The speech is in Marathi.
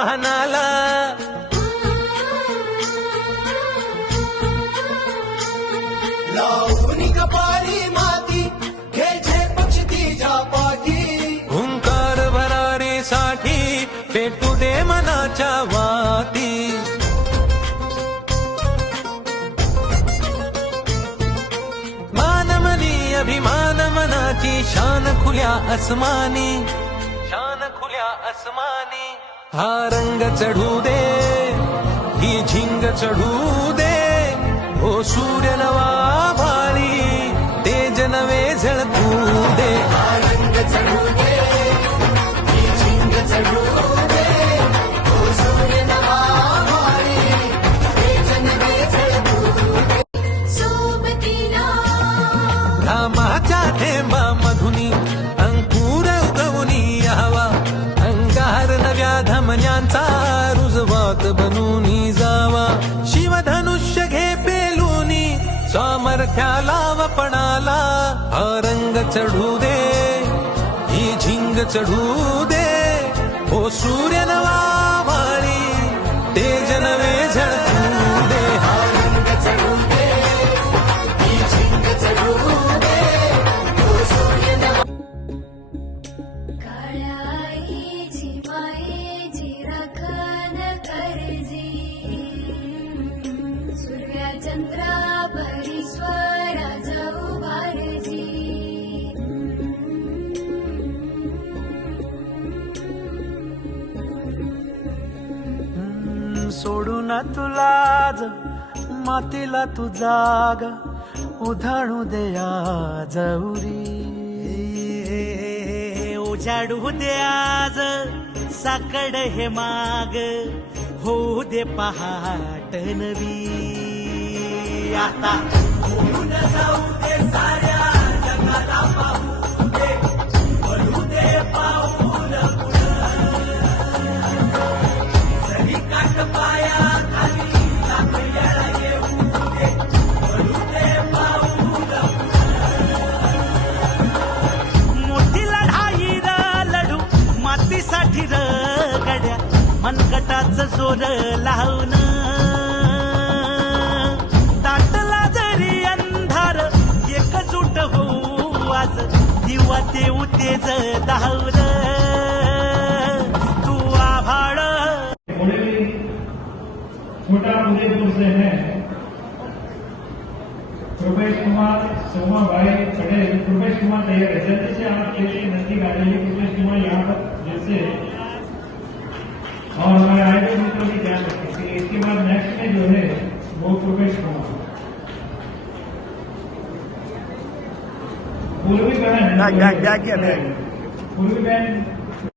वाहनाला. लावून कपारी माती घ्यायचे पक्षी ज्या पाठी. हुंकार भरारीसाठी पेटू दे मनाच्या वाती. मानमनी अभिमान मनाची शान खुल्या अस्मानी. शान खुल्या अस्मानी. हा रंग चढू दे ही झिंग चढू दे. ओ सूर्य नवा भाळी तेज नवे झळकू दे. हा रंग चढू दे ही झिंग चढू दे. ओ सूर्य नवा भाळी तेज नवे झळकू दे. सोबतीला घामाच्या थेंबा मधुनी अंकुर उगवूनी यावा. अंगार नव्या धमन्यांचा रुजवात बनूनी जावा. शिवधनुष्य घे पेलूनी सामर्थ्याला वपणाला. हा रंग चढू दे ही झिंग चढू दे. ओ सूर्य नवा भाळी तेज नवे झळकू दे. हा रंग चढू दे ही झिंग चढू दे. ओ सूर्य नवा काळाईची मायेची राखण करजी. सूर्या चंद्रा परीश्वरा जाऊ भारजी. सोडून तुला मातीला तू जाग उधाणू दे आज उरी. उजाडू दे आज साकड हे माग होऊ दे पहाट नवी. आता होऊन जाऊ दे साऱ्या जगाला पाहू दे. पडू दे पाऊल सरी काट पाया खाली आपल्याला येऊ दे. पडू दे पाऊल मोठी लढाई लढू मातीसाठी गड्या. मनगटाचं जोर लावून दाटला जरी अंधार एकजूट होऊ आज. दिवा देऊ तेज धावर तू आभाळ. छोटा उदयपुर से है रुपेश कुमार सोमा भाई खड़े. रुपेश कुमार तैयार है. जल्दी से आपके लिए नजदीक आ जाइए. रुपेश कुमार यहाँ पर जैसे और हमारे आयोजक मित्रों की ध्यान रखें. इसके बाद नेक्स्ट में जो है वो रुपेश कुमार पूर्वी बहन. पूर्वी बहन